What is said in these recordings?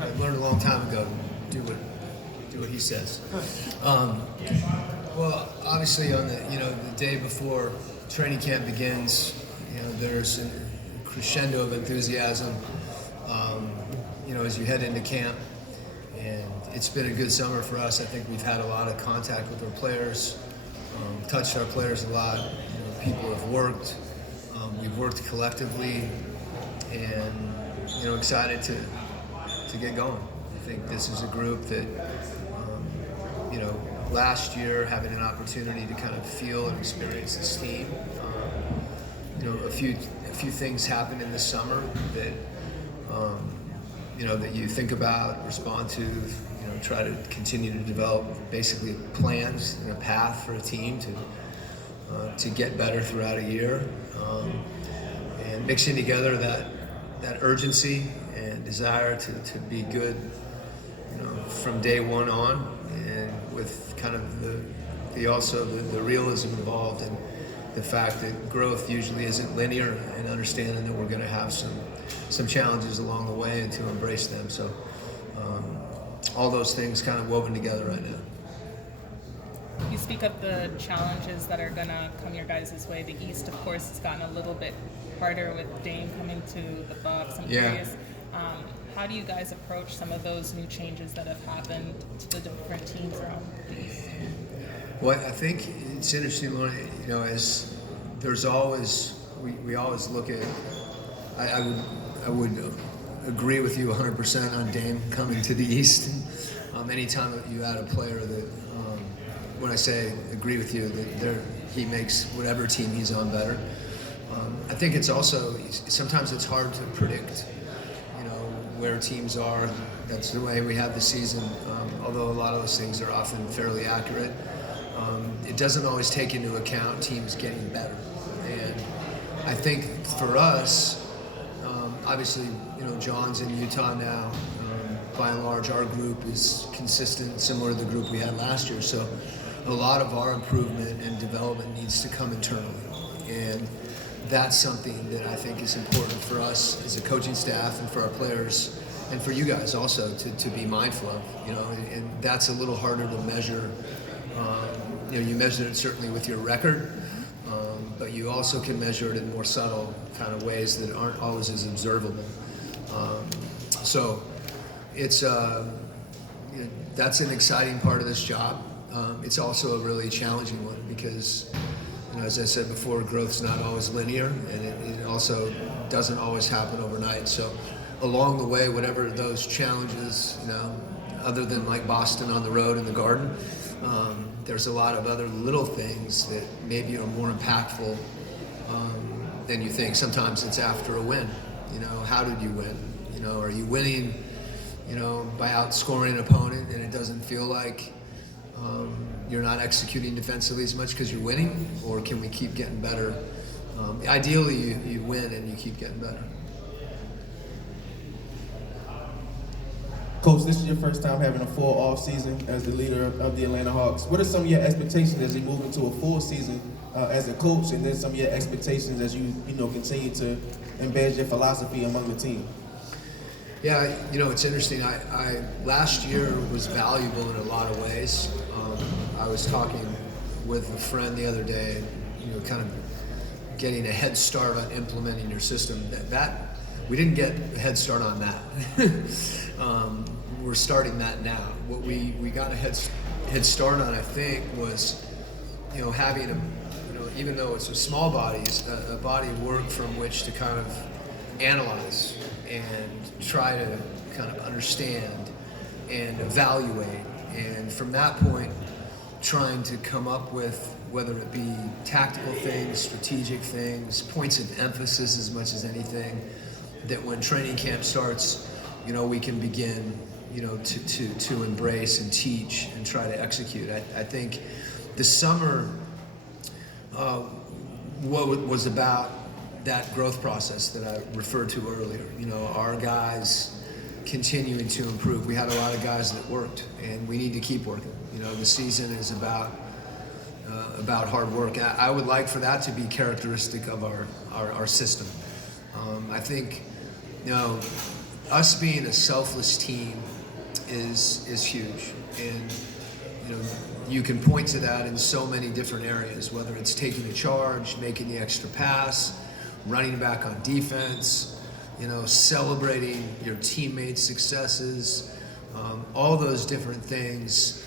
I learned a long time ago to do what he says. Well, obviously on the day before training camp begins, there's a crescendo of enthusiasm. As you head into camp, and it's been a good summer for us. I think we've had a lot of contact with our players, touched our players a lot. People have worked. We've worked collectively, and excited to get going. I think this is a group that, last year having an opportunity to kind of feel and experience this team. A few things happened in the summer that that you think about, respond to, try to continue to develop basically plans and a path for a team to get better throughout a year, and mixing together that urgency and desire to be good, from day one on, and with kind of the realism involved in the fact that growth usually isn't linear, and understanding that we're going to have some challenges along the way and to embrace them. So all those things kind of woven together right now. You speak of the challenges that are going to come your guys' way. The East, of course, has gotten a little bit harder with Dame coming to the Bucks. I'm curious, how do you guys approach some of those new changes that have happened to the different teams around the East? Well, I think it's interesting, Lauren, as there's always, we always look at, I would agree with you 100% on Dame coming to the East. Anytime that you add a player that, when I say agree with you, that he makes whatever team he's on better. I think it's also, sometimes it's hard to predict, where teams are. That's the way we have the season, although a lot of those things are often fairly accurate. It doesn't always take into account teams getting better. And I think for us, obviously, John's in Utah now. By and large, our group is consistent, similar to the group we had last year. So a lot of our improvement and development needs to come internally. And that's something that I think is important for us as a coaching staff and for our players and for you guys also to be mindful of, and that's a little harder to measure. You measure it certainly with your record, but you also can measure it in more subtle kind of ways that aren't always as observable. So it's that's an exciting part of this job. It's also a really challenging one because, as I said before, growth's not always linear, and it also doesn't always happen overnight. So along the way, whatever those challenges, other than like Boston on the road in the Garden, there's a lot of other little things that maybe are more impactful than you think. Sometimes it's after a win. How did you win? Are you winning, by outscoring an opponent and it doesn't feel like you're not executing defensively as much because you're winning? Or can we keep getting better? Ideally, you win and you keep getting better. Coach, this is your first time having a full off season as the leader of the Atlanta Hawks. What are some of your expectations as you move into a full season as a coach, and then some of your expectations as you continue to embed your philosophy among the team? Yeah, it's interesting. I last year was valuable in a lot of ways. I was talking with a friend the other day, kind of getting a head start on implementing your system. That we didn't get a head start on that. We're starting that now. What we got a head start on, I think, was having even though it's a small bodies, a body of work from which to kind of analyze and try to kind of understand and evaluate, and from that point trying to come up with, whether it be tactical things, strategic things, points of emphasis as much as anything, that when training camp starts, we can begin to embrace and teach and try to execute. I think the summer what was about that growth process that I referred to earlier. Our guys continuing to improve. We had a lot of guys that worked, and we need to keep working. The season is about hard work. I would like for that to be characteristic of our system. I think, us being a selfless team is huge, and you can point to that in so many different areas, whether it's taking a charge, making the extra pass, running back on defense, celebrating your teammates' successes, all those different things,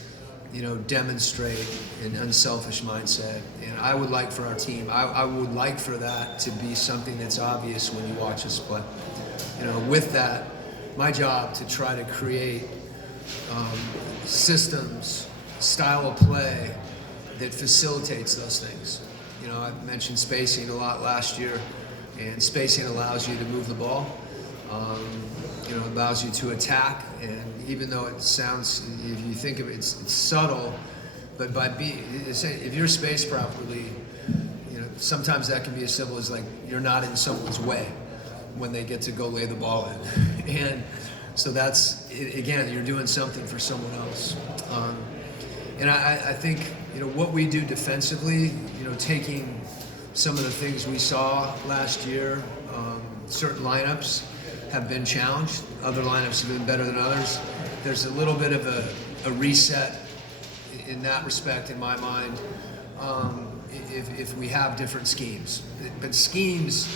demonstrate an unselfish mindset. And I would like for our team, I would like for that to be something that's obvious when you watch us play. With that, my job to try to create systems, style of play that facilitates those things. I mentioned spacing a lot last year, and spacing allows you to move the ball. Allows you to attack, and even though it sounds, if you think of it, it's subtle, but by if you're spaced properly, sometimes that can be as simple as like you're not in someone's way when they get to go lay the ball in, and so that's again, you're doing something for someone else. And I think what we do defensively, taking some of the things we saw last year, certain lineups have been challenged. Other lineups have been better than others. There's a little bit of a reset in that respect in my mind, if we have different schemes. But schemes,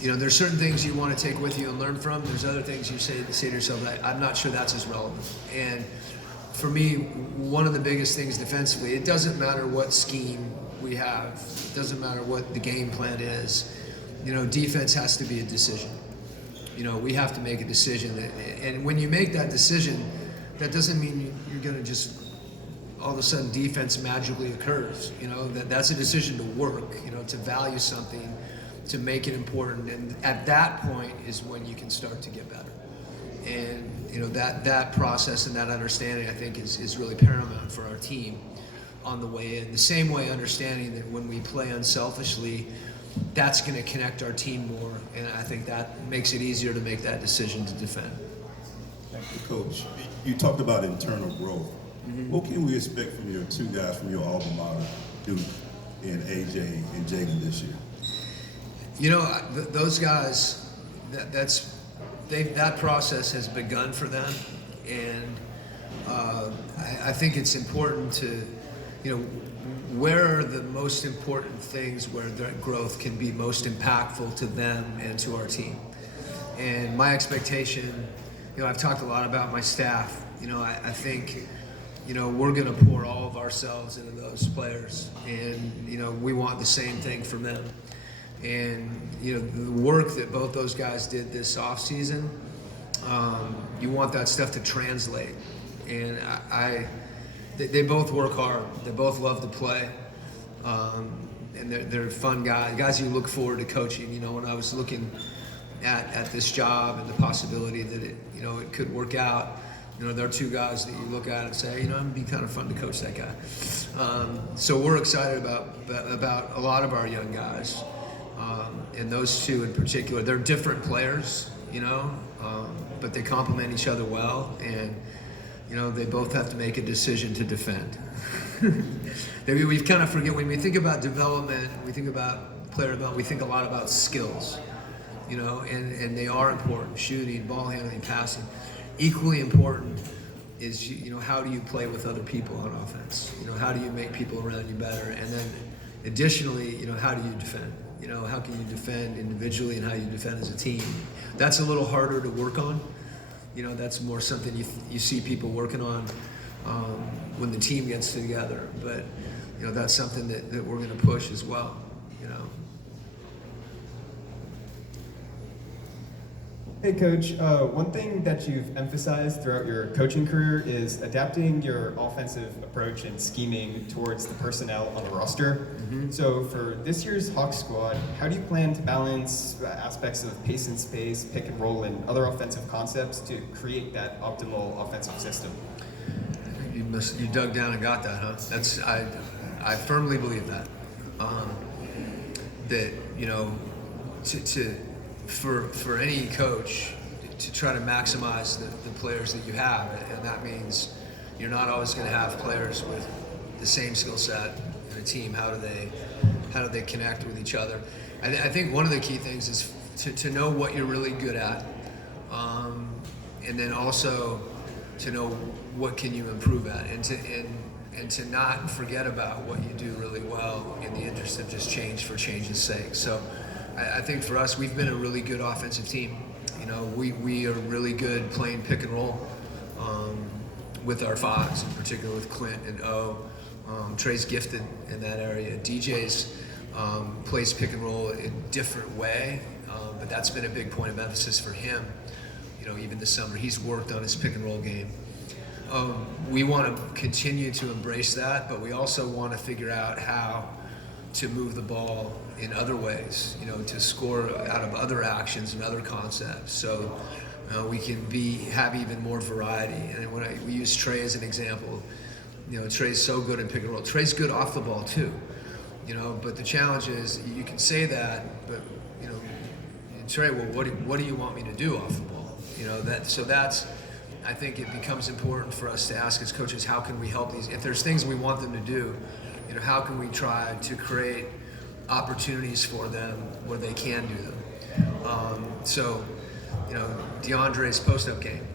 there's certain things you want to take with you and learn from. There's other things you say to yourself, I'm not sure that's as relevant. And for me, one of the biggest things defensively, it doesn't matter what scheme we have. It doesn't matter what the game plan is. Defense has to be a decision. We have to make a decision. And when you make that decision, that doesn't mean you're going to just, all of a sudden defense magically occurs. That's a decision to work, to value something, to make it important. And at that point is when you can start to get better. And, that process and that understanding, I think, is really paramount for our team on the way in. The same way understanding that when we play unselfishly, that's going to connect our team more, and I think that makes it easier to make that decision to defend. Thank you, Coach. You talked about internal growth. Mm-hmm. What can we expect from your two guys from your alma mater, Duke and AJ and Jaden this year? Those guys, that process has begun for them, and I think it's important to, where are the most important things where their growth can be most impactful to them and to our team. And my expectation, I've talked a lot about my staff. I think, we're going to pour all of ourselves into those players, and, we want the same thing from them. And, the work that both those guys did this offseason, you want that stuff to translate. And they both work hard. They both love to play. And they're fun guys you look forward to coaching. When I was looking at this job and the possibility that it could work out, there are two guys that you look at and say, it'd be kind of fun to coach that guy. So we're excited about a lot of our young guys. And those two in particular, they're different players, but they complement each other well. And they both have to make a decision to defend. Maybe we kind of forget, when we think about development, we think about player development, we think a lot about skills, and they are important. Shooting, ball handling, passing. Equally important is, how do you play with other people on offense? How do you make people around you better? And then additionally, how do you defend? How can you defend individually and how you defend as a team? That's a little harder to work on. That's more something you see people working on when the team gets together. But, that's something that we're going to push as well, Hey, Coach. One thing that you've emphasized throughout your coaching career is adapting your offensive approach and scheming towards the personnel on the roster. Mm-hmm. So for this year's Hawks squad, how do you plan to balance aspects of pace and space, pick and roll, and other offensive concepts to create that optimal offensive system? You dug down and got that, huh? I firmly believe that. For any coach to try to maximize the players that you have, and that means you're not always going to have players with the same skill set in a team. How do they connect with each other? I think one of the key things is to know what you're really good at, and then also to know what can you improve at, and to not forget about what you do really well in the interest of just change for change's sake. So I think for us, we've been a really good offensive team. You know, we are really good playing pick and roll with our fives, in particular with Quin and O. Trey's gifted in that area. DJ's plays pick and roll in a different way, but that's been a big point of emphasis for him. You know, even this summer, he's worked on his pick and roll game. We want to continue to embrace that, but we also want to figure out how to move the ball in other ways, you know, to score out of other actions and other concepts. So we can have even more variety. And when we use Trey as an example, you know, Trey's so good in pick and roll. Trey's good off the ball too, you know, but the challenge is you can say that, but, you know, Trey, well, what do you want me to do off the ball? You know, that's, I think it becomes important for us to ask as coaches, how can we help these? If there's things we want them to do, you know, how can we try to create opportunities for them where they can do them? So, you know, DeAndre's post-up game,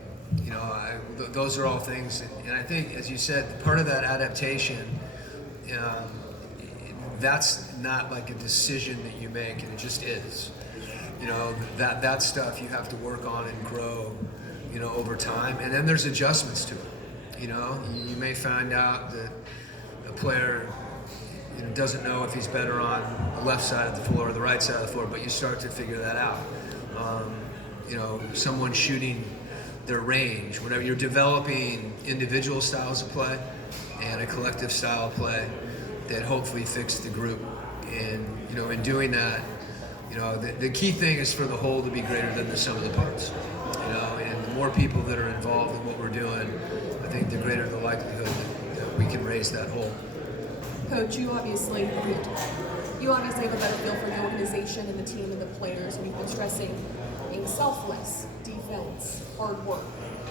you know, those are all things. And I think, as you said, part of that adaptation, that's not like a decision that you make, and it just is. You know, that stuff you have to work on and grow, you know, over time. And then there's adjustments to it. You know, you may find out that a player, you know, doesn't know if he's better on the left side of the floor or the right side of the floor, but you start to figure that out. You know, someone shooting their range, whatever. You're developing individual styles of play and a collective style of play that hopefully fits the group. And, you know, in doing that, you know, the key thing is for the whole to be greater than the sum of the parts. You know, and the more people that are involved in what we're doing, I think the greater the likelihood that we can raise that whole. Coach, you obviously have a better feel for the organization and the team and the players, and you've been stressing being selfless, defense, hard work.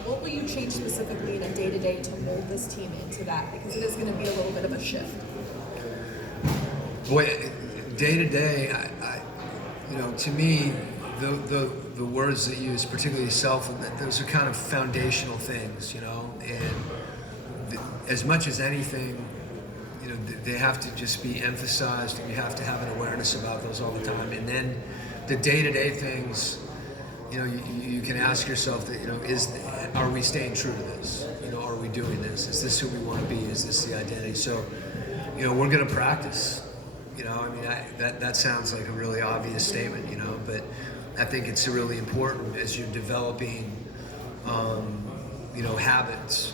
What will you change specifically in a day-to-day to mold this team into that? Because it is going to be a little bit of a shift. Boy, day-to-day, I you know, to me, the words that you use, particularly self, those are kind of foundational things, you know, and as much as anything, you know, they have to just be emphasized, and you have to have an awareness about those all the time. And then the day-to-day things, you know, you can ask yourself that, you know, are we staying true to this? You know, are we doing this? Is this who we want to be? Is this the identity? So, you know, we're going to practice. You know, I mean, that sounds like a really obvious statement, you know, but I think it's really important as you're developing, you know, habits,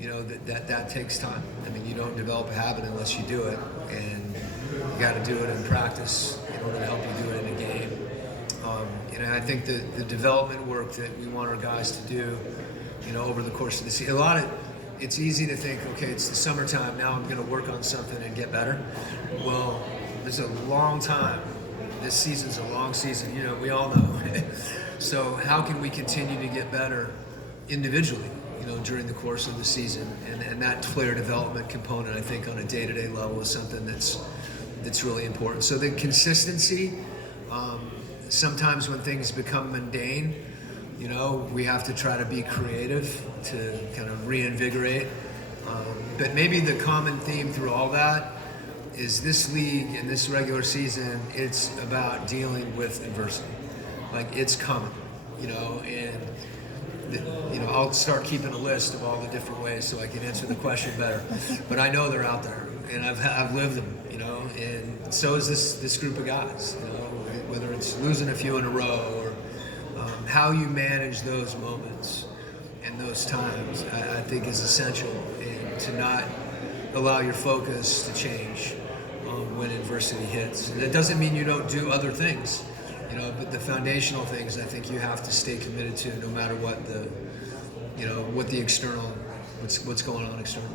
you know, that takes time. I mean, you don't develop a habit unless you do it, and you got to do it in practice in order to help you do it in a game. You know, I think the development work that we want our guys to do, you know, over the course of the season, it's easy to think, okay, it's the summertime, now I'm going to work on something and get better. Well, there's a long time. This season's a long season, you know, we all know. So how can we continue to get better individually, you know, during the course of the season? And that player development component, I think, on a day-to-day level is something that's really important. So the consistency, sometimes when things become mundane, you know, we have to try to be creative to kind of reinvigorate. But maybe the common theme through all that is this league in this regular season, it's about dealing with adversity. Like, it's coming, you know, and you know, I'll start keeping a list of all the different ways so I can answer the question better. But I know they're out there, and I've lived them, you know, and so is this group of guys, you know, whether it's losing a few in a row or how you manage those moments and those times, I think is essential, and to not allow your focus to change when adversity hits. And it doesn't mean you don't do other things, you know, but the foundational things I think you have to stay committed to, no matter what the, you know, what the external, what's going on externally.